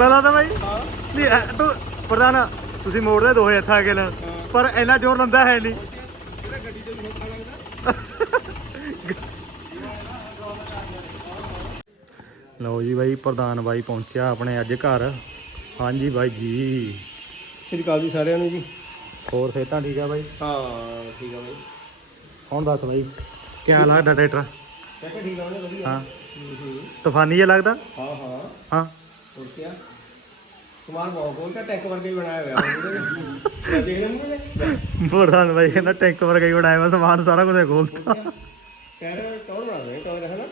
ਵਾਲਾ ਤਾਂ ਬਾਈ? ਨਹੀਂ ਐ ਤੂੰ ਪ੍ਰਧਾਨ ਤੁਸੀਂ ਮੋੜਦੇ ਦੋਹੇ ਹੱਥਾਂ ਅਗੇ ਨਾਲ। ਪਰ ਇੰਨਾ ਜ਼ੋਰ ਲੰਦਾ ਹੈ ਨਹੀਂ। ਲਓ ਜੀ ਬਾਈ ਪ੍ਰਧਾਨ ਬਾਈ ਪਹੁੰਚਿਆ ਆਪਣੇ ਅੱਜ ਘਰ। ਹਾਂਜੀ ਬਾਈ ਜੀ। ਸ੍ਰੀ ਅਕਾਲ ਜੀ ਸਾਰਿਆਂ ਨੂੰ ਜੀ। ਹੋਰ ਸਿਹਤਾਂ ਠੀਕ ਆ ਬਾਈ? ਹਾਂ ਠੀਕ ਆ ਬਾਈ। ਹੁਣ ਦੱਸ ਬਾਈ? ਕਿਆ ਲੱਗਦਾ ਟਰੈਕਟਰ? ਮੈਂ ਕਿਹਾ ਠੀਕ ਆ ਉਹਨੇ ਵਧੀਆ। ਹਾਂ। ਤੂਫਾਨੀ ਜਿਹਾ ਲੱਗਦਾ? ਹਾਂ ਹਾਂ। ਹਾਂ। ਹੋਰ ਕੀ ਸਮਾਨ ਬਹੁਤ ਕੋਲ ਦਾ ਟੈਂਕ ਵਰਗਾ ਹੀ ਬਣਾਇਆ ਹੋਇਆ ਮੈਂ ਦੇਖ ਲੈਂਦੇ ਪ੍ਰਧਾਨ ਬਾਈ ਕਹਿੰਦਾ ਟੈਂਕ ਵਰਗਾ ਹੀ ਬਣਾਇਆ ਵਾ ਸਮਾਨ ਸਾਰਾ ਕੁਝ ਖੋਲਤਾ। ਕੈਰੇ ਟੌਰ ਬਣਾ ਦੇ ਟੌਰ ਹੈ ਨਾ?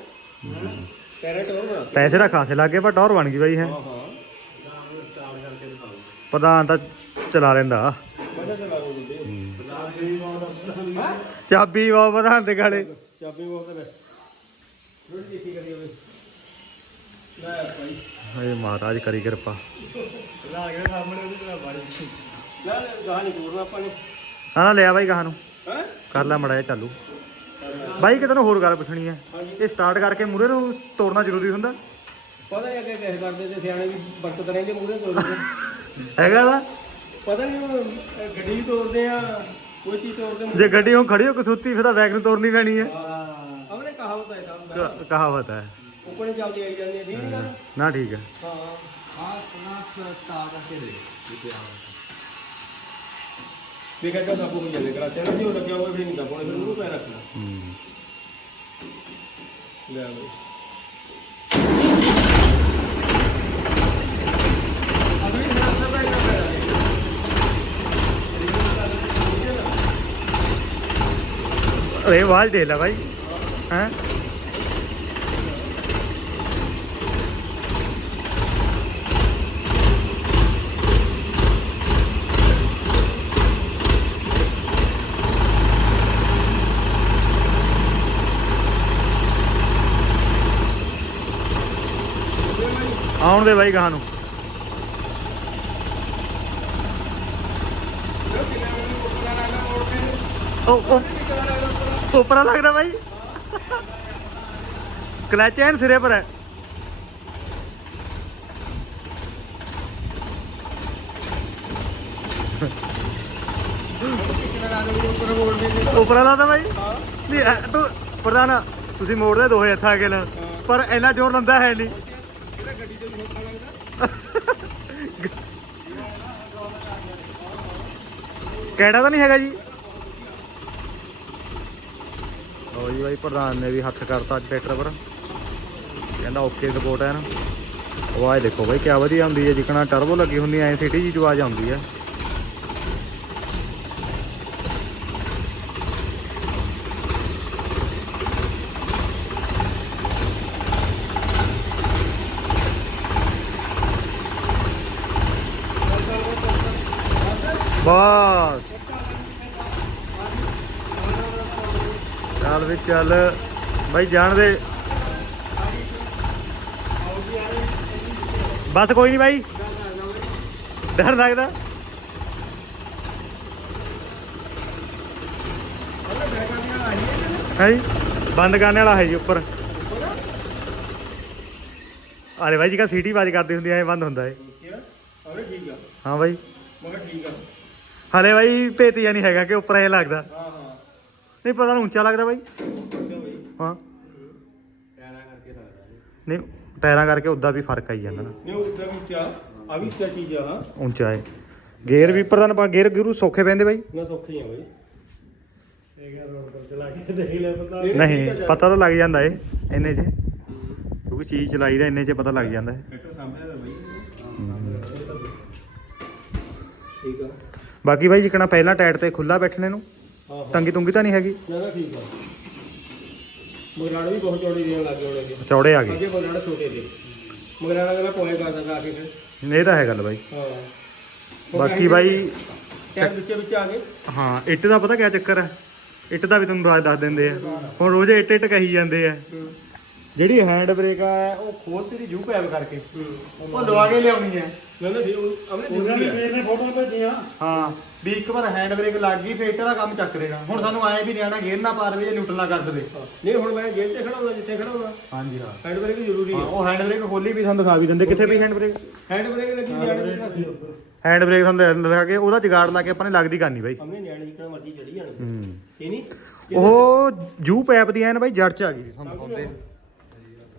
ਕੈਰੇ ਟੌਰ ਬਣਾ ਦੇ। ਪੈਸੇ ਤਾਂ ਖਾਸੇ ਲੱਗੇ ਪਰ ਟੌਰ ਬਣ ਗਈ ਬਾਈ ਹੈ। ਹਾਂ ਹਾਂ। ਪ੍ਰਧਾਨ ਤਾਂ ਚਲਾ ਲੈਂਦਾ। ਮਜ਼ਾ ਹਾਂ? ਚਾਬੀ ਵਾ ਪ੍ਰਧਾਨ ਦੇ ਗਾਲੇ। ਚਾਬੀ ਬਹੁਤ ਹੈ। ਰੋਟੀ ਦੇਖੀ ਕਰੀ ਹੋਵੇ। ਲੈ। ਏ ਮਹਾਰਾਜ ਕਰੀ ਕਿਰਪਾ। ਲਾ ਕੇ ਸਾਹਮਣੇ ਉਹਦੀ ਤਰ੍ਹਾਂ ਬਾਰੀ ਲੈ ਲੈ ਗਾਹ ਨਹੀਂ ਤੋੜਨਾ ਆਪਾਂ ਨੇ ਨਾ ਨਾ ਲਿਆ ਬਾਈ ਕਹਾਂ ਨੂੰ। ਹੈ ਕਰ ਲੈ ਮੜਾ ਚਾਲੂ। ਬਾਈ ਕਿਤੇ ਨੂੰ ਹੋਰ ਗੱਲ ਪੁੱਛਣੀ ਹੈ। ਇਹ ਸਟਾਰਟ ਕਰਕੇ ਮੂਰੇ ਨੂੰ ਤੋੜਨਾ ਜ਼ਰੂਰੀ ਹੁੰਦਾ? ਪਤਾ ਨਹੀਂ ਅੱਗੇ ਕਿਸ ਕਰਦੇ ਤੇ ਸਿਆਣੇ ਵੀ ਵਰਤਦੇ ਰਹਿੰਦੇ ਮੂਰੇ ਤੋੜਦੇ ਹੈਗਾ ਦਾ ਪਤਾ ਨਹੀਂ ਗੱਡੀ ਤੋੜਦੇ ਆ ਕੋਈ ਚੀਜ਼ ਤੋੜਦੇ। ਜੇ ਗੱਡੀ ਹੁਣ ਖੜੀ ਹੋ ਕਸੂਤੀ ਫਿਰ ਤਾਂ ਬੈਗ ਨੂੰ ਤੋੜਨੀ ਪੈਣੀ ਹੈ। ਹਾਂ। ਆਪਣੇ ਕਹਾਵਤ ਹੈ ਤਾਂ। ਕ- ਕਹਾਵਤ ਹੈ। ਉੱਪਰ ਚੱਲਦੀ ਆਈ ਜਾਂਦੀ ਹੈ ਠੀਕ ਨਹੀਂ ਗੱਲ ਨਾ ਠੀਕ ਹੈ। ਹਾਂ ਹਾਂ ਆਪਣਾ ਸਟਾਰ ਕਰਕੇ ਦੇ ਵੀ ਕਹਿੰਦਾ ਤਾਂ ਹੋ ਜਾਂਦੇ ਕਰਾ ਤੇ ਜੋ ਲੱਗਿਆ ਹੋਇਆ ਵੀ ਨਹੀਂ ਦਾ ਪਾਉਣੇ ਫਿਰ ਉਹਨੂੰ ਪੈ ਰੱਖਣਾ। ਹੂੰ। ਲੈ ਪਿਆ ਅਰੇ ਆਉਣ ਦੇ ਬਾਈ ਕਹਾਂ ਨੂੰ। ਉਹ ਉਹ, ਉੱਪਰ ਲੱਗਦਾ ਬਾਈ। ਕਲਚ ਐਨ ਸਿਰੇ ਪਰ ਹੈ। ਉੱਪਰ ਵਾਲਾ ਬਾਈ। ਨਹੀਂ ਤੂੰ ਪ੍ਰਧਾਨ ਤੁਸੀਂ ਮੋੜਦੇ ਦੋਹੇ ਹੱਥਾਂ ਅਗੇ ਨਾਲ ਪਰ ਇੰਨਾ ਜ਼ੋਰ ਲੰਦਾ ਹੈ ਨਹੀਂ। ਕਿਹੜਾ ਤਾਂ ਨਹੀਂ ਹੈਗਾ ਜੀ? ਲਓ ਜੀ ਬਾਈ, ਪ੍ਰਧਾਨ ਨੇ ਵੀ ਹੱਥ ਕਰਤਾ ਅੱਜ ਟਰੈਕਟਰ ਪਰ। ਕਹਿੰਦਾ ਓਕੇ ਰਿਪੋਰਟ ਹੈ ਨਾ। ਆਵਾਜ਼ ਦੇਖੋ ਬਾਈ, ਕਿਆ ਵਧੀਆ ਹੁੰਦੀ ਹੈ, ਜਿਕਣਾ ਟਰਬੋ ਲੱਗੀ ਹੁੰਦੀ ਐ ਸਿਟੀ ਜੀ ਆਵਾਜ਼ ਆਉਂਦੀ ਹੈ। ਬਸ। ਚੱਲ ਵੀ ਚੱਲ। ਬਾਈ ਜਾਣ ਦੇ। ਬਸ ਕੋਈ ਨਹੀਂ ਬਾਈ। ਡਰ ਲੱਗਦਾ। ਹੈ ਬੰਦ ਕਰਨੇ ਵਾਲਾ ਹੈ ਜੀ ਉੱਪਰ। ਅਰੇ ਬਾਈ ਜੀ ਕਾ ਸੀਟੀ ਬਾਜ ਕਰਦੇ ਹੁੰਦੀ ਐ ਬੰਦ ਹੁੰਦਾ ਏ। ਹਾਂ ਬਾਈ। ਮੈਂ ਕਿਹਾ ਠੀਕ ਆ। ਹਲੇ ਬਾਈ ਭੇਤੀਆ ਨਹੀਂ ਹੈਗਾ ਕਿ ਉੱਪਰ ਇਹ ਲੱਗਦਾ। ਹਾਂ ਹਾਂ। ਨਹੀਂ ਪਤਾ ਨਹੀਂ ਉੱਚਾ ਲੱਗਦਾ ਬਾਈ। ਹਾਂ। ਟਾਇਰਾਂ ਕਰਕੇ ਲੱਗਦਾ ਨਹੀਂ ਟਾਇਰਾਂ ਕਰਕੇ ਉਦਾਂ ਵੀ ਫ਼ਰਕ ਆਈ ਜਾਂਦਾ ਨਾ। ਨਹੀਂ ਉੱਤੇ ਵੀ ਕਿਆ ਆ ਵੀ ਕਿਆ ਚੀਜ਼ ਆ। ਹਾਂ ਉੱਚਾ ਹੈ ਗੇਅਰ ਵੀ ਪ੍ਰਧਾਨ ਪਾ ਗੇਅਰ ਗੁਰੂ ਸੌਖੇ ਪੈਂਦੇ ਬਾਈ। ਨਾ ਸੌਖੀ ਆ ਬਈ। ਇਹ ਗਿਆ ਰੋਡ ਪਰ ਚਲਾ ਕੇ ਦੇਖ ਲੈ ਪਤਾ। ਨਹੀਂ ਪਤਾ ਤਾਂ ਲੱਗ ਜਾਂਦਾ ਏ ਇੰਨੇ 'ਚ। ਕਿਉਂਕਿ ਚੀਜ਼ ਚਲਾਈ ਦਾ ਇੰਨੇ 'ਚ ਪਤਾ ਲੱਗ ਜਾਂਦਾ ਹੈ। ਠੀਕ ਆ। ਬਾਕੀ ਬਾਈ ਜਿਕਣਾ ਪਹਿਲਾਂ ਟਾਇਰ ਤੇ ਖੁੱਲਾ ਬੈਠਣੇ ਨੂੰ ਤੰਗੀ ਤੁੰਗੀ ਤਾਂ ਨਹੀਂ ਹੈਗੀ? ਨਾ ਨਾ ਠੀਕ ਆ। ਮਗਰਾੜਾ ਵੀ ਬਹੁਤ ਚੌੜੀ ਦੇਣ ਲੱਗ ਗਏ ਉਹਨੇ ਚੌੜੇ ਆ ਗਏ। ਅੱਗੇ ਮਗਰਾੜਾ ਛੋਟੇ ਦੇ ਮਗਰਾੜਾ ਦਾ ਮੈਂ ਪੋਏ ਕਰਦਾ ਕੇ ਫਿਰ। ਇਹ ਤਾਂ ਹੈ ਗੱਲ ਬਾਈ। ਹਾਂ। ਬਾਕੀ ਬਾਈ ਟੈਗ ਵਿੱਚ ਵਿੱਚ ਆ ਗਏ। ਹਾਂ ਇੱਟ ਦਾ ਪਤਾ ਕਿਆ ਚੱਕਰ ਹੈ? ਇੱਟ ਦਾ ਵੀ ਤੁਹਾਨੂੰ ਰਾਜ ਦੱਸ ਦਿੰਦੇ ਆ। ਹੁਣ ਰੋਜ਼ ਇੱਟ ਇੱਟ ਕਹੀ ਜਾਂਦੇ ਆ। ਜਿਹੜੀ ਹੈਂਡ ਬ੍ਰੇਕ ਆ ਉਹ ਖੋਲਤੀ ਦੀ ਜੂ ਪੈਪ ਕਰਕੇ। ਉਹ ਲਵਾ ਕੇ ਲਿਆਉਣੀ ਹੈ ਨਾ ਨਾ ਠੀਕ ਆਪਣੇ ਨੇ ਫੋਟੋ ਭੇਜੀਆਂ ਹਾਂ ਵੀ ਇੱਕ ਵਾਰ ਹੈਂਡ ਬ੍ਰੇਕ ਲੱਗ ਗਈ ਫੇਰ ਤੇਰਾ ਕੰਮ ਚੱਕ ਦੇਣਾ। ਹੁਣ ਸਾਨੂੰ ਆਏ ਵੀ ਨਿਆਣਾ ਗੇਰ ਨਾ ਪਾਰ ਜੇ ਨਿਊਟਰਲ ਨਾ ਕਰ ਦੇਵੇ। ਨਹੀਂ ਹੁਣ ਮੈਂ ਗੇਟ ਤੇ ਖੜਾ ਹੁੰਦਾ ਜਿੱਥੇ ਖੜਾ ਹੁੰਦਾ ਹਾਂਜੀ ਹਾਂ। ਹੈਂਡ ਬ੍ਰੇਕ ਜ਼ਰੂਰੀ ਹੈ ਉਹ ਹੈਂਡ ਬ੍ਰੇਕ ਖੋਲੀ ਵੀ ਸਾਨੂੰ ਦਿਖਾ ਵੀ ਦਿੰਦੇ। ਕਿੱਥੇ ਵੀ ਹੈਂਡ ਬ੍ਰੇਕ ਹੈਂਡ ਬ੍ਰੇਕ ਲੱਗੀ ਨਿਆਣੇ ਦੇ ਹੈਂਡ ਬ੍ਰੇਕ ਸਾਨੂੰ ਦਿਖਾ ਕੇ। ਉਹਦਾ ਜਗਾੜ ਲਾ ਕੇ ਆਪਾਂ ਨੇ ਲੱਗਦੀ ਕਰਨੀ ਬਾਈ। ਆਪਣੇ ਨਿਆਣੇ ਜਿੱਕਣਾ ਮਰਜ਼ੀ ਚੜੀ ਜਾਣ। ਇਹ ਨਹੀਂ? ਉਹ ਜੂ ਪੈਪ ਦੀ ਐਨ ਬਾਈ ਜੜ ਚ ਆ ਗਈ ਸੀ ਸਾਨੂੰ ਦਿਖਾਉਂਦੇ।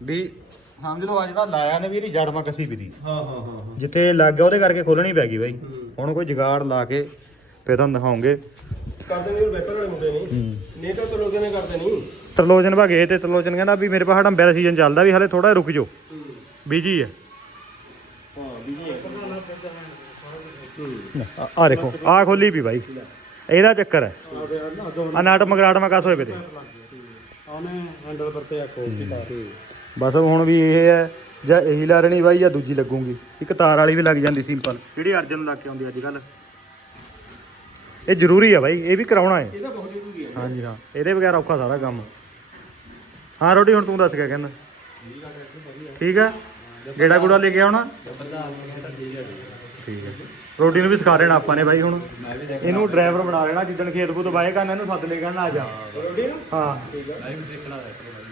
ਵੀ ਸਮਝ ਲਓ ਦਾ ਲਾਇਆ ਨੇ ਵੀ ਇਹਦੀ ਜੜ ਮਾ ਕਸੀ ਵੀ ਦੀ। ਹਾਂ ਹਾਂ ਹਾਂ ਹਾਂ। ਜਿੱਥੇ ਲੱਗ ਗਿਆ ਉਹਦੇ ਕਰਕੇ ਖੋਲਣੀ ਪੈ ਗਈ ਬਾਈ। ਹੁਣ ਕੋਈ ਜਗਾੜ ਲਾ ਕੇ ਫੇਰ ਤੁਹਾਨੂੰ ਦਿਖਾਉਂਗੇ। ਕਰਦੇ ਨਹੀਂ ਵੈਪਰ ਵਾਲੇ ਮੁੰਡੇ ਨੇ। ਹੂੰ। ਨਹੀਂ ਤਾਂ ਲੋਕ ਨੇ ਕਰਦੇ ਨਹੀਂ। ਤਰਲੋਚਨ ਭਾ ਗਏ ਤੇ ਤਰਲੋਚਨ ਕਹਿੰਦਾ ਵੀ ਮੇਰੇ ਪਾਸ ਹੜੰਬੇ ਦਾ ਸੀਜ਼ਨ ਚੱਲਦਾ ਵੀ ਹਲੇ ਥੋੜਾ ਰੁਕ ਜਾਓ। ਬੀਜੀ ਹੈ। ਹਾਂ ਬੀਜੀ ਹੈ ਆ। ਦੇਖੋ ਆ ਖੋਲੀ ਵੀ ਬਾਈ। ਇਹਦਾ ਚੱਕਰ ਹੈ। ਆ ਨਾਟ ਮਗਰਾਟ ਹੋਏ ਪਏ ਤੇ। ਉਹਨੇ ਹੈਂਡਲ ਪਰ ਤੇ ਆਖੋ ਕੀ ਤਾਰ ਬਸ ਹੁਣ ਵੀ ਇਹ ਹੈ ਜਾਂ ਇਹੀ ਲਾਰਣੀ ਬਾਈ ਜਾਂ ਦੂਜੀ ਲੱਗੂਗੀ। ਇੱਕ ਤਾਰ ਵਾਲੀ ਵੀ ਲੱਗ ਜਾਂਦੀ ਸਿੰਪਲ ਜਿਹੜੀ ਅਰਜਨ ਲੱਗ ਕੇ ਆਉਂਦੀ ਅੱਜ ਕੱਲ ਇਹ ਜ਼ਰੂਰੀ ਹੈ ਬਾਈ ਇਹ ਵੀ ਕਰਾਉਣਾ ਹੈ। ਇਹ ਤਾਂ ਬਹੁਤ ਜ਼ਰੂਰੀ ਹੈ ਹਾਂਜੀ ਹਾਂ। ਇਹਦੇ ਬਗੈਰ ਔਖਾ ਸਾਰਾ ਕੰਮ। ਹਾਂ ਰੋਟੀ ਹੁਣ ਤੂੰ ਦੱਸ ਕੇ ਕਹਿੰਦਾ? ਠੀਕ ਆ? ਗੇੜਾ ਗੁੜਾ ਲੈ ਕੇ ਆਉਣਾ? ਠੀਕ ਹੈ ਰੋਟੀ ਨੂੰ ਵੀ ਸਿਖਾ ਲੈਣਾ ਆਪਾਂ ਨੇ ਬਾਈ ਹੁਣ। ਇਹਨੂੰ ਡਰਾਈਵਰ ਬਣਾ ਲੈਣਾ ਜਿੱਦਣ ਖੇਤ ਖੂਤ ਬਾਏ ਕਰਨਾ ਇਹਨੂੰ ਸੱਦ ਲੈ ਕਹਿਣਾ ਆ ਜਾ। ਰੋਟੀ ਨੂੰ? ਹਾਂ।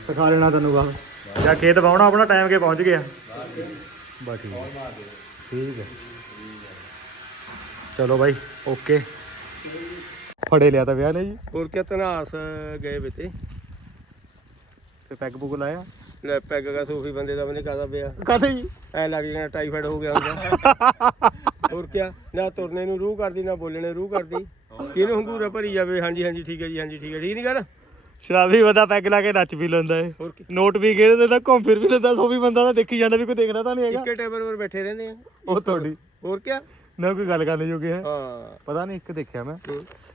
ਸਿਖਾ ਲੈਣਾ ਤੈਨੂੰ ਬਾਅਦ ਜਾਂ ਖੇਤ ਬਾਉਣਾ ਆਪਣਾ ਟਾਈਮ ਕੇ ਪਹੁੰਚ ਗਿਆ? ਬਸ ਠੀਕ ਹੈ। ਠੀਕ ਹੈ। ਚਲੋ ਬਾਈ ਓਕੇ। ਫੜੇ ਲਿਆ ਤਾਂ ਵਿਆਹ ਨੇ ਜੀ। ਹੋਰ ਕਿਆ ਤਨਾਸ ਗਏ ਵੇ ਤੇ ਪੈਗ ਪੁਗ ਲਾਇਆ? ਲੈ ਪੈਗ ਦਾ ਸੂਫੀ ਬੰਦੇ ਦਾ ਬੰਦੇ ਕਾਦਾ ਪਿਆ? ਕਾਹਦੇ ਜੀ? ਐ ਲੱਗ ਜਾਣਾ ਟਾਈਫਾਇਡ ਹੋ ਗਿਆ ਹੁੰਦਾ। ਹੋਰ ਕਿਆ? ਨਾ ਤੁਰਨੇ ਨੂੰ ਰੂਹ ਕਰਦੀ ਨਾ ਬੋਲਣੇ ਨੂੰ ਰੂਹ ਕਰਦੀ। ਕਿਹਨੂੰ ਹੰਗੂਰਾ ਭਰੀ ਜਾਵੇ? ਹਾਂਜੀ ਹਾਂਜੀ ਠੀਕ ਹੈ ਜੀ ਹਾਂਜੀ ਠੀਕ ਹੈ। ਠੀਕ ਨਹੀਂ ਗੱਲ? ਸ਼ਰਾਬੀ ਬੰਦਾ ਪੈਗ ਲਾ ਕੇ ਨੱਚ ਵੀ ਲੈਂਦਾ ਏ। ਹੋਰ ਕੀ? ਨੋਟ ਵੀ ਗੇੜੇ ਤਾਂ ਘੁੰਮ ਫਿਰ ਵੀ ਲੈਂਦਾ ਸੋ ਵੀ ਬੰਦਾ ਤਾਂ ਦੇਖੀ ਜਾਂਦਾ ਵੀ ਕੋਈ ਦੇਖਦਾ ਤਾਂ ਨਹੀਂ ਹੈਗਾ। ਇੱਕੇ ਟੇਬਲ 'ਤੇ ਬੈਠੇ ਰਹਿੰਦੇ ਆ। ਉਹ ਤੁਹਾਡੀ। ਹੋਰ ਕਿਆ? ਨਾ ਕੋਈ ਗੱਲ ਕਰਨ ਜੋਗੇ ਹੈ। ਹਾਂ। ਪਤਾ ਨਹੀਂ ਇੱਕ ਦੇਖਿਆ ਮੈਂ।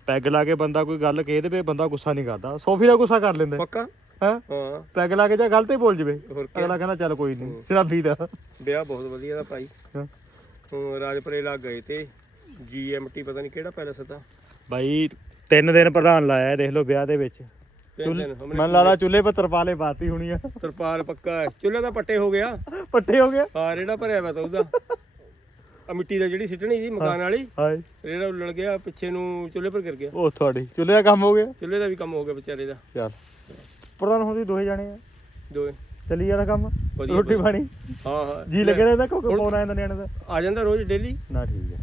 ਪੈਗ ਲਾ ਕੇ ਬੰਦਾ ਕੋਈ ਗੱਲ ਕਹਿ ਦੇਵੇ ਬੰਦਾ ਗੁੱਸਾ ਨਹੀਂ ਕਰਦਾ। ਸੋਫੀ ਦਾ ਗੁੱਸਾ ਕਰ ਲੈਂਦਾ। ਪੱਕਾ? ਹੈ? ਪੈਗ ਲਾ ਕੇ ਜਾਂ ਗਲਤ ਹੀ ਬੋਲ ਜਵੇ। ਅਗਲਾ ਕਹਿੰਦਾ ਚੱਲ ਕੋਈ ਨਹੀਂ ਸ਼ਰਾਬੀ ਦਾ। ਵਿਆਹ ਬਹੁਤ ਵਧੀਆ ਦਾ ਭਾਈ। ਹਾਂ। ਰਾਜਪੁਰੇ ਲੱਗ ਗਏ ਤੇ ਜੀਐਮਟੀ ਪਤਾ ਨਹੀਂ ਕਿਹੜਾ ਪੈਲਸ ਦਾ। ਬਾਈ ਤਿੰਨ ਦਿਨ ਪ੍ਰਧਾਨ ਲਾਇਆ ਦੇਖ ਲਓ ਵਿਆਹ ਦੇ ਵਿੱਚ। ਦਿਨ ਮਨ ਲਾਲਾ ਚੁੱਲ੍ਹੇ 'ਤੇ ਤਰਪਾਲੇ ਪਾਤੀ ਹੋਣੀ ਆ। ਤਰਪਾਲ ਪੱਕਾ ਹੈ। ਚੁੱਲ੍ਹੇ ਦਾ ਪੱਟੇ ਹੋ ਗਿਆ। ਪੱਟੇ ਹੋ ਗਿਆ ਹਾਂ ਰੇੜਾ ਭਰਿਆ ਵਾ ਤਾਂ ਉਹਦਾ। ਆ ਮਿੱਟੀ ਦਾ ਜਿਹੜੀ ਸਿੱਟਣੀ ਸੀ ਮਕਾਨ ਵਾਲੀ ਹਾਏ ਰੇੜਾ ਉੱਲਣ ਗਿਆ ਪਿੱਛੇ ਨੂੰ ਚੁੱਲ੍ਹੇ ਪਰ ਗਿਰ ਗਿਆ। ਉਹ ਤੁਹਾਡੀ ਚੁੱਲ੍ਹੇ ਦਾ ਕੰਮ ਹੋ ਗਿਆ? ਚੁੱਲ੍ਹੇ ਦਾ ਵੀ ਕੰਮ ਹੋ ਗਿਆ ਵਿਚਾਰੇ ਦਾ। ਚੱਲ। ਪ੍ਰਧਾਨ ਹੁੰਦੀ ਦੋਹੇ ਜਾਣੇ ਆ? ਦੋ ਚੱਲੀ ਜਾਂਦਾ ਕੰਮ? ਵਧੀਆ, ਰੋਟੀ ਪਾਣੀ? ਹਾਂ ਹਾਂ। ਜੀ ਲੱਗਿਆ ਰਹਿੰਦਾ ਕੋ ਫੋਨ ਆਇਆ ਨਿਆਣੇ ਦਾ? ਆ ਜਾਂਦਾ ਰੋਜ਼ ਡੇਲੀ ਨਾ ਠੀਕ ਹੈ।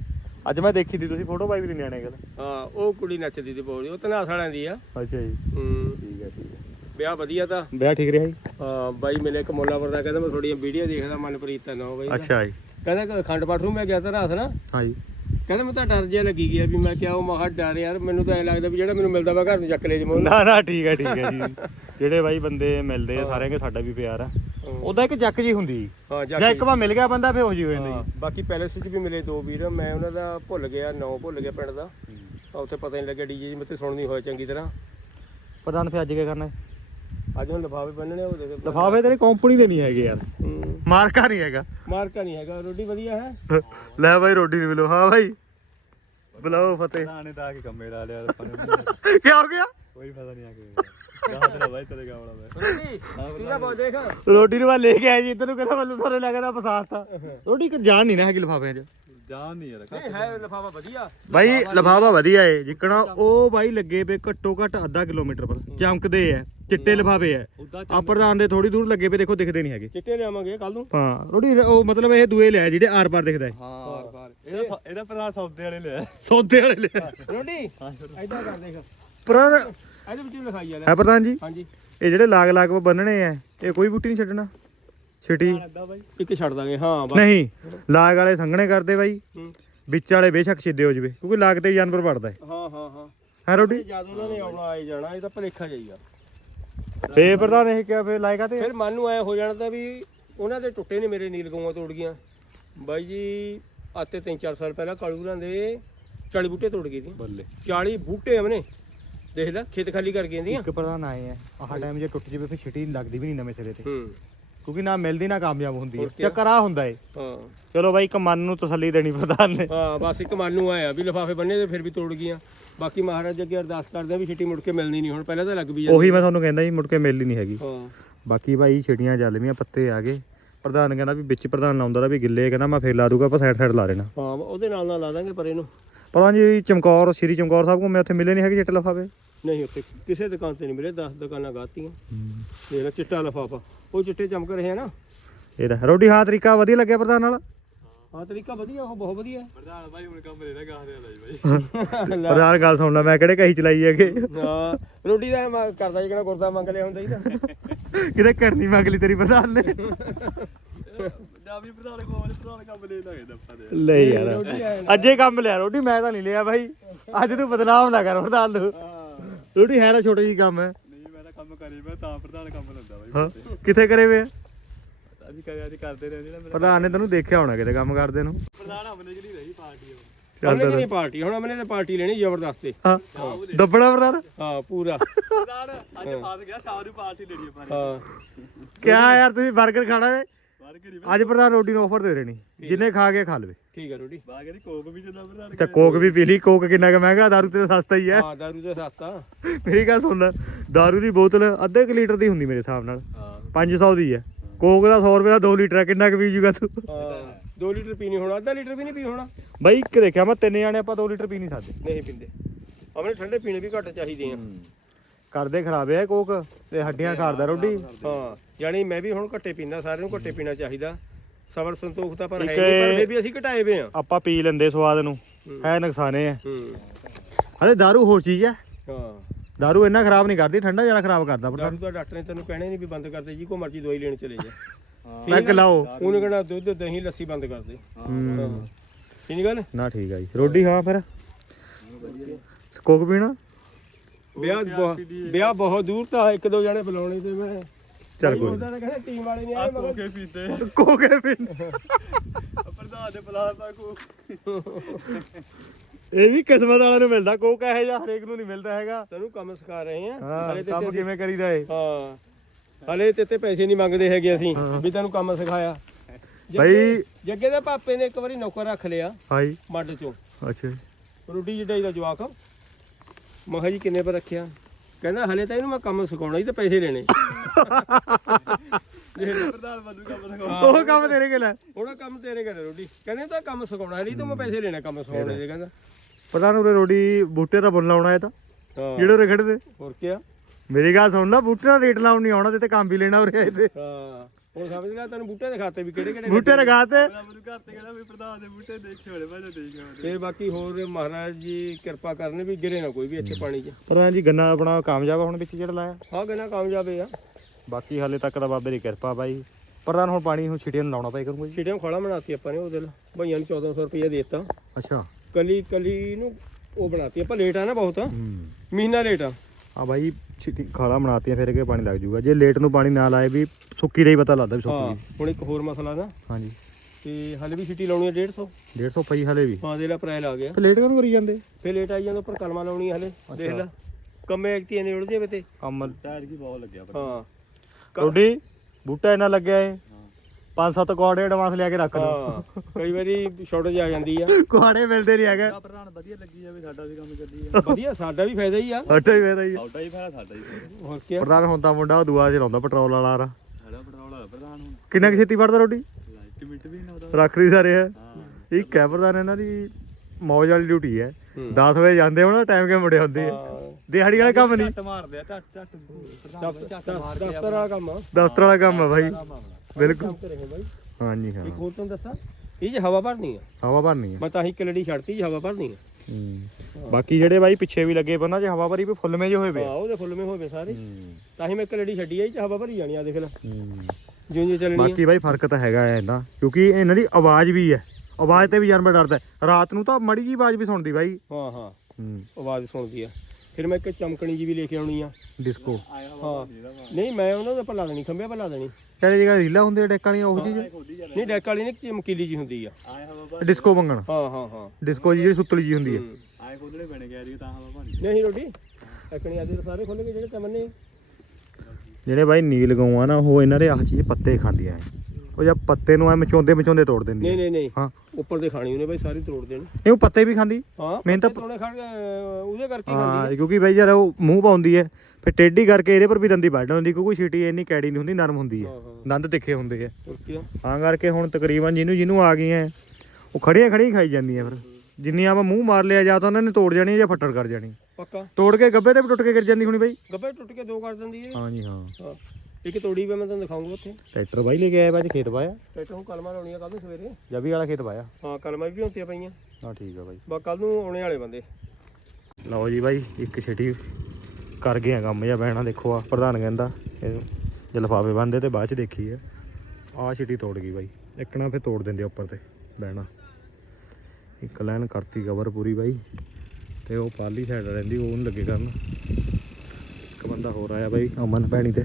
ਅੱਜ ਮੈਂ ਦੇਖੀ ਤੀ ਤੁਸੀਂ ਫੋਟੋ ਪਾਈ ਵੀ ਤੀ ਨਿਆਣੇ ਗੱਲ ਹਾਂ ਉਹ ਕੁੜੀ ਨੱਚਦੀ ਤੇ ਬੋਲਦੀ ਉਹ ਤਨਾਸ ਵਾਲਿਆਂ ਦੀ ਆ। ਅੱਛਾ ਜੀ। ਹੂੰ। ਠੀਕ ਹੈ ਠੀਕ ਹੈ ਵਿਆਹ ਵਧੀਆ ਤਾਂ। ਵਿਆਹ ਠੀਕ ਰਿਹਾ ਜੀ? ਹਾਂ ਬਾਈ ਮਿਲੇ ਇੱਕ ਮੋਲਾਪੁਰ ਦਾ ਕਹਿੰਦਾ ਮੈਂ ਥੋੜੀਆਂ ਵੀਡੀਓ ਦੇਖਦਾ ਮਨਪ੍ਰੀਤ ਦਾ ਨਾਮ ਬਾਈ ਅੱਛਾ ਜੀ। ਕਹਿੰਦਾ ਕਿ ਅਖੰਡ ਪਾਠ ਨੂੰ ਮੈਂ ਗਿਆ ਤਾਂ ਰਾਤ ਨਾ। ਹਾਂ ਜੀ। ਕਹਿੰਦਾ ਮੈਂ ਤਾਂ ਡਰ ਜਿਹਾ ਲੱਗੀ ਗਿਆ ਵੀ ਮੈਂ ਕਿਹਾ ਉਹ ਮਹਾ ਡਰ ਯਾਰ ਮੈਨੂੰ ਤਾਂ ਐ ਲੱਗਦਾ ਵੀ ਜਿਹੜਾ ਮੈਨੂੰ ਮਿਲਦਾ ਵਾ ਘਰ ਨੂੰ ਚੱਕ ਲੈ ਜਮੋ ਨਾ ਨਾ ਠੀਕ ਹੈ ਠੀਕ ਹੈ ਜੀ। ਜਿਹੜੇ ਬਾਈ ਬੰਦੇ ਮਿਲਦੇ ਆ ਸਾਰਿਆਂ ਕੇ ਸਾਡਾ ਵੀ ਪਿਆਰ ਆ। ਉਹਦਾ ਇੱਕ ਜੱਕ ਜੀ ਹੁੰਦੀ। ਹਾਂ ਜਾ ਜਾਂ ਇੱਕ ਵਾਰ ਮਿਲ ਗਿਆ ਬੰਦਾ ਫੇ ਹੋ ਜੀ ਹੋ ਜਾਂਦਾ। ਬਾਕੀ ਪੈਲੇਸ 'ਚ ਵੀ ਮਿਲੇ ਦੋ ਵੀਰ ਮੈਂ ਉਹਨਾਂ ਦਾ ਭੁੱਲ ਗਿਆ ਨਾਂ ਭੁੱਲ ਗਿਆ ਪਿੰਡ ਦਾ। ਆ ਉੱਥੇ ਪਤਾ ਨਹੀਂ ਲੱਗਿਆ ਡੀਜੇ ਜੀ ਮੈਂ ਤੇ ਸੁਣਨੀ ਹੋਇਆ ਚੰਗੀ ਤਰ੍ਹਾਂ। ਪ੍ਰਧਾਨ ਫੇ ਅੱਜ ਕੀ ਕਰਨਾ ਅੱਜ ਹੁਣ ਲਫਾਫੇ ਬੰਨਣੇ ਉਹ ਦੇਖੇ। ਲਫਾਫੇ ਤੇਰੀ ਕੰਪਨੀ ਦੇ ਨਹੀਂ ਹੈਗੇ ਯਾਰ। ਹੂੰ, ਮਾਰਕਾ ਨਹੀਂ ਹੈਗਾ। ਮਾਰਕਾ ਨਹੀਂ ਹੈਗਾ ਰੋਟੀ ਵਧੀਆ ਹੈ। ਲੈ ਬਾਈ ਰੋਟੀ ਨਹੀਂ ਮਿਲੋ। ਹਾਂ ਬਾਈ। ਬੁਲਾਓ ਫਤਿਹ। ਤਾਂ ਆ ਕੇ ਕੰਮੇ ਲਾ ਲਿਆ ਆਪਾਂ ਨੇ। ਕੀ ਹੋ ਗਿਆ? ਕੋਈ ਪਤਾ ਨਹੀਂ ਆ ਕੇ। ਦੇ ਤੇਰੇ ਰੋਟੀ ਕਿਹਦਾ ਬਹੁਤ ਦੇਖ ਰੋਟੀ ਨੂੰ ਮੈਂ ਲੈ ਕੇ ਆਇਆ ਜੀ ਇੱਧਰ ਨੂੰ ਕਹਿੰਦਾ ਮੈਨੂੰ ਸਾਰੇ ਲੱਗਦਾ ਫਸਾਤਾ ਰੋਟੀ ਇੱਕ ਜਾਨ ਨਹੀਂ ਨਾ ਹੈਗੀ ਲਫਾਫਿਆਂ 'ਚ। ਜਾਨ ਨਹੀਂ ਯਾਰ ਨਹੀਂ ਹੈ ਲਫਾਫਾ ਵਧੀਆ। ਬਾਈ ਲਫਾਫਾ ਵਧੀਆ ਏ ਜਿੱਕਣਾ ਉਹ ਬਾਈ ਲੱਗੇ ਪਏ ਘੱਟੋ ਘੱਟ ਅੱਧਾ ਕਿਲੋਮੀਟਰ ਪਰ। ਚਮਕਦੇ ਐ ਚਿੱਟੇ ਲਫਾਫੇ ਐ ਉਦਾਂ ਆ ਪ੍ਰਧਾਨ ਦੇ ਥੋੜੀ ਦੂਰ ਲੱਗੇ ਪਏ ਦੇਖੋ ਦਿਖਦੇ ਨਹੀਂ ਹੈਗੇ। ਚਿੱਟੇ ਲਿਆਵਾਂਗੇ ਕੱਲ ਨੂੰ। ਹਾਂ ਰੋਟੀ ਉਹ ਮਤਲਬ ਇਹ ਦੂਏ ਲਿਆ ਜਿਹੜੇ ਆਰ ਪਾਰ ਦਿਖਦਾ ਹੈ ਹਾਂ ਇਹਦਾ ਇਹਦਾ ਭਰਾ ਸੌਦੇ ਵਾਲੇ ਲਿਆ। ਸੌਦੇ ਵਾਲੇ ਲਿਆ। ਰੋਟੀ ਐਦਾਂ ਕਰ ਦੇਖ। ਪ੍ਰਧਾਨ ਇਹਦੇ ਵਿੱਚ ਹੀ ਲਿਖਾਈ ਜਾ ਹੈ ਪ੍ਰਧਾਨ ਜੀ? ਹਾਂਜੀ। ਇਹ ਜਿਹੜੇ ਲਾਗ ਲਾਗ ਬੰਨਣੇ ਆ ਇਹ ਕੋਈ ਬੂਟੀ ਨਹੀਂ ਛੱਡਣਾ। ਛਿਟੀ। ਇੱਕ ਛੱਡ ਦਾਂਗੇ ਹਾਂ ਬਸ। ਨਹੀਂ ਲਾਗ ਵਾਲੇ ਸੰਘਣੇ ਕਰਦੇ ਬਾਈ। ਵਿੱਚ ਵਾਲੇ ਬੇਸ਼ੱਕ ਸਿੱਧੇ ਹੋ ਜਵੇ ਕਿਉਂਕਿ ਲਾਗ ਤੇ ਜਾਨਵਰ ਵੜਦਾ ਹੈ ਹਾਂ ਹਾਂ ਹਾਂ। ਹੈ ਰੋਟੀ? ਜਦ ਉਹਨਾਂ ਨੇ ਆਉਣਾ ਆਈ ਜਾਣਾ ਇਹ ਤਾਂ ਭਲੇਖਾ ਜਾਈਗਾ ਫੇ ਪ੍ਰਧਾਨ ਇਹ ਕਿਹਾ ਫੇ ਲਾਇਕਾ ਤੇ? ਫਿਰ ਮਨ ਨੂੰ ਐ ਹੋ ਜਾਣਾ ਤਾਂ ਵੀ ਉਹਨਾਂ ਦੇ ਟੁੱਟੇ ਨੇ ਮੇਰੇ ਨੀਲ ਗਊਆਂ ਤੋੜ ਗਈਆਂ। ਬਾਈ ਜੀ ਆਤੇ 3-4 ਸਾਲ ਪਹਿਲਾਂ ਕਾਲੂਰਾਂ ਦੇ 40 ਬੂਟੇ ਤੋੜ ਗਏ ਸੀ। ਬੱਲੇ। 40 ਬੂਟੇ ਹਮਨੇ ਦੇਖ ਲੈ ਖੇਤ ਖਾਲੀ ਕਰ ਗਏ ਦੀਆਂ ਇੱਕ ਪ੍ਰਧਾਨ ਆਏ ਆ ਆਹ ਟਾਈਮ ਜੇ ਟੁੱਟ ਜਵੇ ਫੇ ਛਿਟੀ ਲੱਗਦੀ ਵੀ ਨਹੀਂ ਨਵੇਂ ਸਿਰੇ ਤੇ। ਹੂੰ। ਕਿਉਂਕਿ ਨਾ ਮਿਲਦੀ ਨਾ ਕਾਮਯਾਬ ਹੁੰਦੀ ਹੈ। ਹੋਰ ਕਿਆ? ਚੱਕਰ ਆ ਹੁੰਦਾ ਏ। ਹਾਂ। ਚਲੋ ਬਾਈ ਇੱਕ ਮਨ ਨੂੰ ਤਸੱਲੀ ਦੇਣੀ ਪ੍ਰਧਾਨ ਨੇ। ਹਾਂ ਬਸ ਇੱਕ ਮਨ ਨੂੰ ਆਇਆ ਵੀ ਲਫਾਫੇ ਬੰਨੇ ਤੇ ਫਿਰ ਵੀ ਤੋੜ ਗਈਆਂ। ਬਾਕੀ ਮਹਾਰਾਜ ਅੱਗੇ ਅਰਦਾਸ ਕਰਦੇ ਆ ਵੀ ਛਿੱਟੀ ਮੁੜ ਕੇ ਮਿਲਣੀ ਨਹੀਂ ਹੁਣ ਪਹਿਲਾਂ ਤਾਂ ਲੱਗ ਵੀ ਜਾਂਦੀ। ਉਹੀ ਮੈਂ ਤੁਹਾਨੂੰ ਕਹਿੰਦਾ ਜੀ ਮੁੜ ਕੇ ਮਿਲ ਹੀ ਨਹੀਂ ਹੈਗੀ। ਹਾਂ। ਬਾਕੀ ਭਾਈ ਛਿੜੀਆਂ ਪਈਆਂ ਪੱਤੇ ਆ ਗਏ। ਪ੍ਰਧਾਨ ਕਹਿੰਦਾ ਵੀ ਵਿੱਚ ਪ੍ਰਧਾਨ ਲਾਉਂਦਾ ਤਾਂ ਵੀ ਗਿੱਲੇ ਕਹਿੰਦਾ ਮੈਂ ਫੇਰ ਲਾ ਦੂਗਾ ਆਪਾਂ ਸਾਈਡ ਸਾਈਡ ਲਾ ਲੈਣਾ ਹਾਂ ਉਹਦੇ ਨਾਲ ਨਾਲ ਲਾ ਦਾਂਗੇ ਪਰੇ ਨੂੰ ਪਤਾ ਜੀ ਚਮਕੌਰ ਸ਼੍ਰੀ ਚਮਕੌਰ ਸਾਹਿਬ ਘੁੰਮੇ ਉੱਥੇ ਮਿਲੇ ਨਹੀਂ ਹੈਗੇ ਚਿੱਟੇ ਲਫਾਵੇ ਨਹੀਂ ਉੱਥੇ ਕਿਸੇ ਦੁਕਾਨ ਤੇ ਨਹੀਂ ਮਿਲੇ 10 ਦੁਕਾਨਾਂ ਗਾਤੀਆਂ। ਦੇਖ ਲੈ ਚਿੱਟਾ ਲਫਾਫਾ। ਉਹ ਚਿੱਟੇ ਚਮਕ ਰਹੇ ਆ ਨਾ। ਇਹਦਾ ਰੋਟੀ ਹਾਂ ਤਰੀਕਾ ਵਧੀਆ ਲੱਗਿਆ ਪ੍ਰਧਾਨ ਨਾਲ? ਹਾਂ ਤਰੀਕਾ ਵਧੀਆ ਉਹ ਬਹੁਤ ਵਧੀਆ। ਪ੍ਰਧਾਨ ਭਾਈ ਹੁਣ ਕੰਮ ਲੈਣਾ ਗਾਹ ਦੇ ਲਈ ਭਾਈ ਪ੍ਰਧਾਨ ਗੱਲ ਸੁਣ ਲੈ ਮੈਂ ਕਿਹੜੇ ਕਹੀ ਚਲਾਈ ਹੈਗੇ? ਹਾਂ ਰੋਟੀ ਦਾ ਮੈਂ ਕਰਦਾ ਜਿਹੜਾ ਗੁਰਦਾ ਮੰਗ ਲਿਆ ਹੁੰਦਾ ਇਹਦਾ ਕਿਤੇ ਕੜਨੀ ਮੰਗ ਲਈ ਤੇਰੀ ਪ੍ਰਧਾਨ ਨੇ। ਵੀ ਪ੍ਰਧਾਨ ਕੋਲ ਪ੍ਰਧਾਨ ਕੰਮ ਦੇ ਲੈ ਯਾਰ। ਅੱਜੇ ਕੰਮ ਲਿਆ ਰੋਟੀ ਮੈਂ ਤਾਂ ਨਹੀਂ ਲਿਆ ਭਾਈ ਅੱਜ ਤੂੰ ਬਦਨਾਮ ਨਾ ਕਰ ਪ੍ਰਧਾਨ ਨੂੰ। ਰੋਟੀ ਹੈ ਨਾ ਛੋਟਾ ਜੀ ਕੰਮ ਹੈ। ਨਹੀਂ ਮੈਂ ਤਾਂ ਕੰਮ ਕਰੀ ਮੈਂ ਤਾਂ ਪ੍ਰਧਾਨ ਕੰਮ ਲੈਂਦਾ ਭਾਈ ਹਾਂ ਕਿੱਥੇ ਕਰੇ ਵੇ? ਕਰਿਆ ਕਰਦੇ ਰਹਿੰਦੇ ਨਾ ਪ੍ਰਧਾਨ ਨੇ ਤੈਨੂੰ ਦੇਖਿਆ ਹੋਣਾ ਕਿਤੇ ਕੰਮ ਕਰਦੇ ਨੂੰ। ਪ੍ਰਧਾਨ ਆਪਣੇ ਜਿਹੜੀ ਰਹੀ ਪਾਰਟੀ ਉਹ। ਨਹੀਂ ਪਾਰਟੀ ਹੁਣ ਅਮਨੇ ਤੇ ਪਾਰਟੀ ਲੈਣੀ ਜ਼ਬਰਦਸਤ ਤੇ ਹਾਂ ਦੱਬਣਾ ਪ੍ਰਧਾਨ? ਹਾਂ ਪੂਰਾ। ਪ੍ਰਧਾਨ ਅੱਜ ਫਸ ਗਿਆ ਨੂੰ ਪਾਰਟੀ ਲੈਣੀ ਆਪਾਂ ਨੇ ਹਾਂ। ਕਿਆ ਯਾਰ ਤੁਸੀਂ 버ਗਰ ਖਾਣਾ ਵੇ? ਬਾਹਰ ਕਰੀ ਅੱਜ ਪ੍ਰਧਾਨ ਰੋਟੀ ਨੂੰ ਆਫਰ ਦੇ ਦੇਣੀ। ਜਿੰਨੇ ਖਾ ਕੇ ਖਾ ਲਵੇ। ਠੀਕ ਹੈ ਰੋਟੀ। ਬਾਹਰ ਕਰੀ ਕੋਕ ਵੀ ਜਾਂਦਾ ਪ੍ਰਧਾਨ ਤੇ ਕੋਕ ਵੀ ਪੀ ਲਈ ਕੋਕ ਕਿੰਨਾ ਕੁ ਮਹਿੰਗਾ ਦਾਰੂ ਤੇ ਤਾਂ ਸਸਤਾ ਹੀ ਹੈ। ਹਾਂ ਦਾਰੂ ਤੇ ਸਸਤਾ। ਮੇਰੀ ਗੱਲ ਸੁਣ ਲੈ ਦਾਰੂ ਦੀ ਬੋਤਲ ਅੱਧੇ ਕੁ ਲੀਟਰ ਦੀ ਹੁੰਦੀ ਮੇਰੇ ਹਿਸਾਬ ਨਾਲ। ਹਾਂ। 500 ਦੀ ਹੈ। ਕੋਕ ਦਾ 100 ਰੁਪਏ ਦਾ 2 ਲੀਟਰ ਹੈ ਕਿੰਨਾ ਕੁ ਪੀ ਜੂਗਾ ਤੂੰ? ਹਾਂ 2 ਲੀਟਰ ਪੀਣੀ ਹੋਣਾ ਅੱਧਾ ਲੀਟਰ ਵੀ ਨਹੀਂ ਪੀ ਹੋਣਾ। ਬਾਈ ਇੱਕ ਦੇਖਿਆ ਮੈਂ ਤਿੰਨ ਜਾਣੇ ਆਪਾਂ 2 ਲੀਟਰ ਪੀ ਨਹੀਂ ਸਕਦੇ। ਨਹੀਂ ਪੀਂਦੇ। ਆਪਣੇ ਠੰਡੇ ਪੀਣੇ ਵੀ ਘੱਟ ਚਾਹੀਦੇ ਆ। ਕਰਦੇ ਖਰਾਬ ਹੈ ਕੋਕ ਤੇ ਹੱਡੀਆਂ ਖਾਰਦਾ ਰੋਟੀ ਹਾਂ ਜਾਣੀ ਮੈਂ ਵੀ ਹੁਣ ਘੱਟੇ ਪੀਂਦਾ ਸਾਰਿਆਂ ਨੂੰ ਘੱਟੇ ਪੀਣਾ ਚਾਹੀਦਾ। ਸਬਰ ਸੰਤੋਖ ਤਾਂ ਪਰ ਹੈ ਇੱਕ ਨਹੀਂ ਪਰ ਫਿਰ ਵੀ ਅਸੀਂ ਘਟਾਏ ਵੇ ਆ। ਆਪਾਂ ਪੀ ਲੈਂਦੇ ਸਵਾਦ ਨੂੰ ਹੈ। ਨੁਕਸਾਨੇ ਹੂੰ। ਹਲੇ ਦਾਰੂ ਹੋਰ ਚੀਜ਼ ਹੈ ਹਾਂ। ਦਾਰੂ ਇੰਨਾ ਖਰਾਬ ਨਹੀਂ ਕਰਦੀ ਠੰਡਾ ਜ਼ਿਆਦਾ ਖਰਾਬ ਕਰਦਾ ਪਰ ਦਾਰੂ ਤਾਂ ਡਾਕਟਰ ਨੇ ਤੈਨੂੰ ਕਹਿਣਾ ਹੀ ਨਹੀਂ ਵੀ ਬੰਦ ਕਰ ਦੇ ਜੀ ਕੋ ਮਰਜ਼ੀ ਦਵਾਈ ਲੈਣ ਚਲੇ ਜਾ। ਪੈਗ ਲਾਓ ਉਹਨੇ ਕਹਿਣਾ ਦੁੱਧ ਦਹੀਂ ਲੱਸੀ ਬੰਦ ਕਰ ਦੇ। ਹੂੰ। ਠੀਕ ਨੀ? ਗੱਲ ਨਾ ਠੀਕ ਆ ਜੀ। ਰੋਟੀ ਹਾਂ ਫਿਰ। ਕੋਕ ਪੀਣਾ? ਵਿਆਹ ਬਹੁਤ- ਵਿਆਹ ਬਹੁਤ ਦੂਰ ਤਾਂ ਇੱਕ ਦੋ ਜਣੇ ਬੁਲਾਉਣੇ ਤੇ ਮੈਂ। ਚੱਲ ਕੋਈ ਉਹਦਾ ਤਾਂ ਕਹਿੰਦਾ ਟੀਮ ਵਾਲੇ ਨਹੀਂ ਆਏ ਮਗਰ ਕੋਕੇ ਪੀਂਦੇ ਕੋਕ ਨੇ ਪ੍ਰਧਾਨ ਦੇ ਕੋ ਇਹ ਵੀ ਕਿਸਮਤ ਵਾਲਿਆਂ ਨੂੰ ਮਿਲਦਾ ਕੋਕ ਇਹੋ ਜਿਹਾ ਹਰੇਕ ਨੂੰ ਨਹੀਂ ਮਿਲਦਾ ਹੈਗਾ। ਤੈਨੂੰ ਕੰਮ ਸਿਖਾ ਰਹੇ ਆ ਹਾਂ ਹਲੇ ਤੇ ਕੰਮ ਕਿਵੇਂ ਕਰੀਦਾ ਏ ਹਾਂ। ਹਲੇ ਤੇ ਤੇ ਪੈਸੇ ਨਹੀਂ ਮੰਗਦੇ ਹੈਗੇ ਅਸੀਂ ਵੀ ਤੈਨੂੰ ਕੰਮ ਸਿਖਾਇਆ। ਬਈ ਜੱਗੇ ਦੇ ਪਾਪੇ ਨੇ ਇੱਕ ਵਾਰੀ ਨੌਕਰ ਰੱਖ ਲਿਆ ਹਾਈ। ਮੱਡ ਚੋਂ। ਅੱਛਾ। ਰੋਟੀ ਜਡਾਈ ਦਾ ਜਵਾਕ। ਮੈਂ ਕਿਹਾ ਜੀ ਕਿੰਨੇ ਪਰ ਰੱਖਿਆ? ਕਹਿੰਦਾ ਹਲੇ ਤਾਂ ਇਹਨੂੰ ਮੈਂ ਕੰਮ ਸਿਖਾਉਣਾ ਹੀ ਤੇ ਪੈਸੇ ਲੈਣੇ। ਪ੍ਰਧਾਨ ਕੰਮ ਉਹ ਕੰਮ ਤੇਰੇ ਕੋਲ ਹੈ। ਉਹਦਾ ਕੰਮ ਤੇਰੇ ਘਰੇ ਰੋਟੀ। ਕਹਿੰਦੇ ਤਾਂ ਕੰਮ ਸਿਖਾਉਣਾ ਹਲੀ ਤੂੰ ਮੈਂ ਪੈਸੇ ਲੈਣੇ ਕੰਮ ਸਿਖਾਉਣੇ ਦੇ ਕਹਿੰਦਾ। ਪਤਾ ਨੂੰ ਰੋਟੀ ਬੂਟੇ ਦਾ ਬੁੱਲ ਲਾਉਣਾ ਇਹ ਤਾਂ। ਹਾਂ। ਜਿਹੜੇ ਉਰੇ ਖੜੇ ਤੇ ਹੋਰ ਕੀ ਮੇਰੀ ਗੱਲ ਸੁਣ ਲੈ ਬੂਟੇ ਦਾ ਰੇਟ ਲਾਉਣ ਨਹੀਂ ਆਉਣਾ ਤੇ ਤੇ ਕੰਮ ਵੀ ਲੈਣਾ ਉਰੇ ਆਏ ਤੇ। ਹਾਂ। ਹੁਣ ਸਮਝ ਲੈ ਤੈਨੂੰ ਬੂਟੇ ਦਿਖਾਤੇ ਵੀ ਕਿਹੜੇ ਕਿਹੜੇ ਬੂਟੇ ਲਗਾ। ਤੇ ਬੰਦੂ ਘਰ ਤੇ ਕਹਿੰਦਾ ਵੀ ਪ੍ਰਧਾਨ ਦੇ ਬੂਟੇ ਦੇਖੇ ਹੋਣੇ ਭਾਈ ਦੇਖੇ ਹੋਣੇ ਤੇ ਬਾਕੀ ਹੋਰ ਮਹਾਰਾਜ ਜੀ ਕਿਰਪਾ ਕਰਨ ਵੀ ਗਿਰੇ ਨਾ ਕੋਈ ਵੀ ਇੱਥੇ ਪਾਣੀ 'ਚ। ਪਤਾ ਜੀ ਗੰਨਾ ਆਪਣਾ ਕਾਮਯਾਬ ਆ ਹੁਣ ਵਿੱਚ ਜਿਹੜਾ ਲਾਇਆ। ਹਾਂ ਗਨਾ ਕਾਮਯਾਬ ਆ। ਬਾਕੀ ਹਾਲੇ ਤੱਕ ਤਾਂ ਬਾਬੇ ਦੀ ਕਿਰਪਾ ਬਾਈ। ਪ੍ਰਧਾਨ ਹੁਣ ਪਾਣੀ ਹੁਣ ਛਿਟੀਆਂ ਨੂੰ ਲਾਉਣਾ ਪਏ ਕਰੂੰਗਾ ਜੀ। ਛਿੜਿਆਂ ਖਾਲਾ ਬਣਾਤੀ ਆਪਾਂ ਨੇ ਉਹ ਦਿਲ ਭਈਆਂ ਨੂੰ 1400 ਰੁਪਏ ਦੇਤਾ। ਅੱਛਾ। ਕਲੀ ਕਲੀ ਨੂੰ ਉਹ ਬਣਾਤੀ। ਆਪਾਂ ਲੇਟ ਆ ਨਾ ਬਹੁਤ। ਮਹੀਨਾ ਲੇਟ ਆ। ਆ ਬਾਈ ਛਿੱਟੀ ਖਾਲਾ ਬਣਾਤੀਆਂ ਫਿਰ ਅੱਗੇ ਪਾਣੀ ਲੱਗ ਜੂਗਾ। ਜੇ ਲੇਟ ਨੂੰ ਪਾਣੀ ਨਾ ਲਾਏ ਵੀ ਸੁੱਕੀ ਦਾ ਹੀ ਪਤਾ ਲੱਗਦਾ ਵੀ ਹਾਂ ਸੁੱਕੀ। ਹੁਣ ਇੱਕ ਹੋਰ ਮਸਲਾ ਨਾ। ਹਾਂਜੀ। ਤੇ ਹਲੇ ਵੀ ਛਿੱਟੀ ਲਾਉਣੀ ਆ 150 150 ਪਈ ਹਲੇ ਵੀ। ਹਾਂ ਦੇ ਲਾ ਅਪ੍ਰੈਲ ਆ ਗਿਆ। ਤੇ ਲੇਟ ਕਦੋਂ ਕਰੀ ਜਾਂਦੇ? ਫੇ ਲੇਟ ਆਈ ਜਾਂਦਾ ਉੱਪਰ ਕਲਮਾ ਲਾਉਣੀ ਹਲੇ। ਦੇਖ ਲੈ ਕੰਮੇ ਐਕਤੀ ਨੇ ਉੜਦੇ ਵੇ ਤੇ। ਕੰਮ। ਟਾਇਰ ਕੀ ਬਹੁਤ ਲੱਗਿਆ ਹਾਂ। ਰੋਡੀ ਬੂਟਾ ਇੰਨਾ ਲੱਗਿਆ ਏ। ਪੰਜ ਸੱਤ ਕੁਆੜੇ ਐਡਵਾਂਸ ਲਿਆ ਕੇ ਰੱਖ ਲਓ ਹਾਂ ਕਈ ਵਾਰੀ ਸ਼ਾਰਟੇਜ ਆ ਜਾਂਦੀ ਆ। ਕੁਆੜੇ ਮਿਲਦੇ ਨਹੀਂ ਹੈਗੇ। ਪ੍ਰਧਾਨ ਵਧੀਆ ਲੱਗੀ ਜਾਵੇ ਸਾਡਾ ਵੀ ਕੰਮ ਚੱਲੀ ਜਾ ਵਧੀਆ ਸਾਡਾ ਵੀ ਫਾਇਦਾ ਹੀ ਆ। ਹਟਾ ਹੀ ਵੇਦਾ ਹੀ ਆ। ਆਉਟਾ ਹੀ ਫਾਇਦਾ ਸਾਡਾ ਹੀ ਫਾਇਦਾ। ਹੋਰ ਕੀ ਪ੍ਰਧਾਨ ਤਾਂ ਮੁੰਡਾ ਉਹ ਦੁਆ ਚਲਾਉਂਦਾ ਪੈਟਰੋਲ ਵਾਲਾ ਰਾ ਸਾਡਾ ਪੈਟਰੋਲ ਆ ਪ੍ਰਧਾਨ ਹੁਣ। ਕਿੰਨਾ ਕੁ ਛੇਤੀ ਵੜਦਾ ਰੋਟੀ? ਲਾਈਟ ਮਿੰਟ ਵੀ ਨਾ ਉਹਦਾ ਰੱਖਦੀ ਸਾਰੇ ਹੈ। ਇੱਕ ਹੈ ਪ੍ਰਧਾਨ ਇਹਨਾਂ ਦੀ ਮੌਜ ਵਾਲੀ ਡਿਊਟੀ ਹੈ। ਹੂੰ। 10 ਵਜੇ ਜਾਂਦੇ ਹੋਣਾ ਟਾਈਮ ਕੇ ਮੁੜੇ ਹੁੰਦੇ ਆ? ਹਾਂ। ਦਿਹਾੜੀ ਵਾਲਾ ਕੰਮ ਨਹੀਂ ਝੱਟ ਮਾਰਦੇ ਆ ਝੱਟ ਝੱਟ ਪ੍ਰਧਾਨ ਦਫ਼ਤਰ ਦਫ਼ਤਰ ਵਾਲਾ ਕੰਮ ਆ ਦਫ਼ਤਰ ਵਾਲਾ ਕੰਮ ਹੈ ਬਾਈ ਬਿਲਕੁਲ। ਬਾਈ। ਹਾਂਜੀ ਹਾਂ। ਇੱਕ ਹੋਰ ਤੁਹਾਨੂੰ ਦੱਸਾਂ ਇਹ ਜੇ ਹਵਾ ਭਰਨੀ ਆ। ਹਵਾ ਭਰਨੀ ਹੈ ਮੈਂ ਤਾਂ ਹੀ ਕਲੜੀ ਛੱਡਤੀ ਜੇ ਹਵਾ ਭਰਨੀ ਆ। ਹੂੰ। ਬਾਕੀ ਜਿਹੜੇ ਬਾਈ ਪਿੱਛੇ ਵੀ ਲੱਗੇ ਬੰਨਾ ਚ ਹਵਾ ਭਰੀ ਵੀ ਫੁੱਲ ਮੇ ਜੇ ਹੋਏ ਹਾਂ ਉਹਦੇ ਫੁੱਲਵੇਂ ਹੋਏ ਵੇ ਸਾਰੇ। ਹੂੰ। ਤਾਂ ਹੀ ਮੈਂ ਕਲੜੀ ਛੱਡੀ ਆ ਇਹ ਚ ਹਵਾ ਭਰੀ ਜਾਣੀ ਆ ਦੇਖ ਲੈ। ਹੂੰ। ਜਿਉਂ ਜਿਉਂ ਚੱਲਣੀ ਆ। ਬਾਕੀ ਬਾਈ ਫ਼ਰਕ ਤਾਂ ਹੈਗਾ ਐ ਇਹਦਾ ਕਿਉਂਕਿ ਇਹਨਾਂ ਦੀ ਆਵਾਜ਼ ਵੀ ਹੈ। ਆਵਾਜ਼ ਤੇ ਵੀ ਜਾਨਵਰ ਡਰਦਾ ਹੈ। ਰਾਤ ਨੂੰ ਤਾਂ ਮੜੀ ਜੀ ਆਵਾਜ਼ ਵੀ ਸੁਣਦੀ ਬਾਈ। ਹਾਂ ਹਾਂ। ਹੂੰ। ਆਵਾਜ਼ ਸੁਣਦੀ ਆ। ਫਿਰ ਮੈਂ ਇੱਕ ਚਮਕਣੀ ਜੀ ਵੀ ਲੈ ਕੇ ਆਉਣੀ ਆ। ਡਿਸਕੋ ਹਾਂ। ਨਹੀਂ ਮੈਂ ਉਹਨਾਂ ਦਾ ਭਲਾ ਦੇਣੀ ਖੰਭਿਆ ਭਲਾ ਦੇਣੀ। ਕਿਹੜੀ ਜਗ੍ਹਾ ਰੀਲਾ ਹੁੰਦੀ ਡੈਕ ਵਾਲੀਆਂ ਉਹ ਚੀਜ਼ ਨਹੀਂ ਡੈਕ ਵਾਲੀ ਨਹੀਂ ਚਮਕੀਲੀ ਜੀ ਹੁੰਦੀ ਆ। ਡਿਸਕੋ ਮੰਗਣ? ਹਾਂ ਹਾਂ ਹਾਂ। ਡਿਸਕੋ ਜੀ ਜਿਹੜੀ ਸੁੱਤਲੀ ਜੀ ਹੁੰਦੀ ਹੂੰ। ਆਏ ਖੋਦੜੇ ਬਣ ਗਿਆ ਜੀ ਤਾਂ ਹਵਾ ਪਾਣੀ ਨਹੀਂ ਰੋਟੀ ਐਕਣੀ ਆਦੇ ਸਾਰੇ ਖੁੱਲ ਗਏ ਜਿਹੜੇ ਤਮੰਨੇ। ਜਿਹੜੇ ਬਾਈ ਨੀਲ ਗਊ ਆ ਨਾ ਉਹ ਇਹਨਾਂ ਦੇ ਆਹ ਚੀਜ਼ ਪੱਤੇ ਖਾਂਦੀਆਂ ਐ। ਉਹ ਜਾਂ ਪੱਤੇ ਨੂੰ ਐ ਮਚੋਂਦੇ ਮਚੋਂਦੇ ਤੋੜ ਦਿੰਦੀ ਨਹੀਂ ਐ ਨਹੀਂ ਨਹੀਂ। ਹਾਂ। ਉੱਪਰ ਦੇ ਖਾਣੀ ਉਹਨੇ ਬਾਈ ਸਾਰੀ ਤੋੜ ਦੇਣ। ਇਹ ਉਹ ਪੱਤੇ ਵੀ ਖਾਂਦੀ। ਹਾਂ ਮੈਨੂੰ ਤਾਂ ਤੋੜੇ ਖੜ ਉਹਦੇ ਕਰਕੇ ਹੀ ਖਾਂਦੀ ਹਾਂ ਕਿਉਂਕਿ ਬਾਈ ਯਾਰ ਉਹ ਮੂੰਹ ਪਾਉਂਦੀ ਐ ਫਿਰ ਟੇਢੀ ਕਰਕੇ ਇਹਦੇ ਪਰ ਵੀ ਦੰਦੀ ਵੱਢ ਹੁੰਦੀ ਕਿਉਂਕਿ ਛੀਟੀ ਇੰਨੀ ਕੈੜੀ ਨਹੀਂ ਹੁੰਦੀ ਨਰਮ ਹੁੰਦੀ ਹੈ ਹਾਂ ਹਾਂ। ਦੰਦ ਤਿੱਖੇ ਹੁੰਦੇ ਆ? ਤਾਂ ਕਰਕੇ ਹੁਣ ਤਕਰੀਬਨ ਜਿਹਨੂੰ ਜਿਹਨੂੰ ਆ ਗਈਆਂ ਉਹ ਖੜੀਆਂ ਖੜੀਆਂ ਖਾਈ ਜਾਂਦੀਆਂ ਫਿਰ। ਜਿੰਨੀਆਂ ਆਪਾਂ ਮੂੰਹ ਮਾਰ ਲਿਆ ਜਾਂ ਤਾਂ ਉਹਨਾਂ ਨੇ ਤੋੜ ਜਾਣੀ ਜਾਂ ਫੱਟੜ ਕਰ ਜਾਣੀ। ਪੱਕਾ? ਤੋੜ ਕੇ ਗੱਬੇ ਤੇ ਵੀ ਟੁੱਟ ਕੇ ਗਿਰ ਜਾਂਦੀ ਹੁਣੀ ਬਾਈ। ਗੱਬੇ ਟੁੱਟ ਕੇ ਦੋ ਕਰ ਦਿੰਦੀ ਏ ਹਾਂਜੀ ਹਾਂ। ਹਾਂ। ਇੱਕ ਤੋੜੀ ਵੀ ਮੈਂ ਤੁਹਾਨੂੰ ਦਿਖਾਉਂਗਾ ਉੱਥੇ। ਟਰੈਕਟਰ ਬਾਈ ਲੈ ਕੇ ਆਇਆ ਚ ਖੇਤ ਪਾਇਆ ਟਰੈਕਟਰ ਨੂੰ ਕਲਮਾਂ ਲਾਉਣੀਆਂ ਕੱਲ ਨੂੰ ਸਵੇਰੇ। ਜਬੀ ਵਾਲਾ ਖੇਤ ਪਾਇਆ ਹਾਂ ਕਲਮਾਂ ਵੀ ਹੁੰਦੀਆਂ ਪਈਆਂ। ਹਾਂ ਠੀਕ ਆ ਬਾਈ। ਬਸ ਕੱਲ ਨੂੰ ਆਉਣੇ ਵਾਲੇ ਬੰਦੇ। ਲਓ ਜੀ ਬਾਈ ਇੱਕ ਛਿੱਟੀ ਕਰ ਗਏ ਆ ਕੰਮ ਜਾਂ ਬਹਿਣਾ ਦੇਖੋ ਆ ਪ੍ਰਧਾਨ ਕਹਿੰਦਾ ਜੇ ਲਿਫਾਫੇ ਬੰਨਦੇ ਤੇ ਬਾਅਦ ਚ ਦੇਖੀ ਆ ਆਹ ਛਿੱਟੀ ਤੋੜ ਗਈ ਬਾਈ। ਇੱਕ ਨਾ ਫੇ ਤੋੜ ਦਿੰਦੇ ਉੱਪਰ ਤੇ ਬਹਿਣਾ। ਇੱਕ ਲਾਈਨ ਕਰਤੀ ਕਵਰ ਪੂਰੀ ਬਾਈ। ਤੇ ਉਹ ਪਾਲੀ ਸਾਈਡ ਰਹਿੰਦੀ ਉਹ ਨਹੀਂ ਲੱਗੇ ਕਰਨ। ਇੱਕ ਬੰਦਾ ਹੋਰ ਆਇਆ ਬਾਈ ਅਮਨ ਭੈਣੀ ਤੇ।